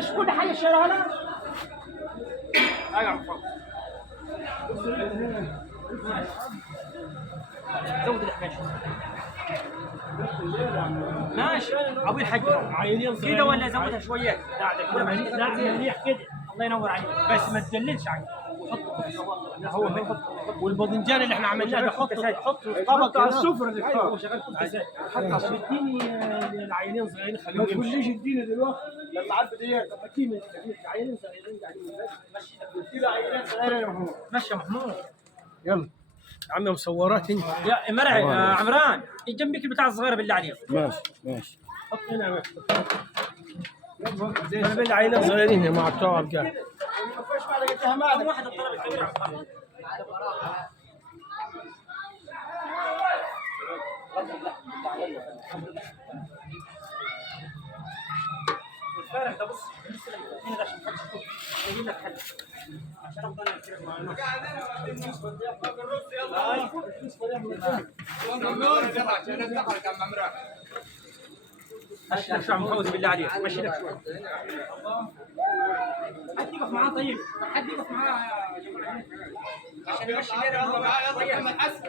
مش كل حاجه شغاله. اقعد فوق. زود الحكايه ماشي. ابوي الحاج كده ولا زودها شويه؟ لا مليح كده. الله ينور عليك، بس ما تدللش عليه. هو والباذنجان اللي احنا عملناه ده حطه في طبق على السفره اللي فوق. هو شغال في الكاسات. حط اديني العينين صغيرين خليهم. ما تقوليش اديني دلوقتي لما عاد بديت. طب اكيد عينين صغيرين قاعدين ماشي. اديله عينين صغيره يا محمود. ماشي يا محمود. يلا يا عم مصورات انت. يا مرعي عمران جنبك البتاع الصغيره بالله عليك. ماشي حط هنا. انا بالله عينين صغيرين مع بتوع الرجال. واحد الطلب الكبير. الفارغ ده بص هنا ده عشان اجيب لك حل عشان افضل اتكلم مع الناس. مشي لك شوي محمود بالله عليك. مشي لك شوي. حد يقف معاه. طيب حد يقف معاه يا جماعه عشان يمشي. يلا معاه. يلا يا احمد حسن.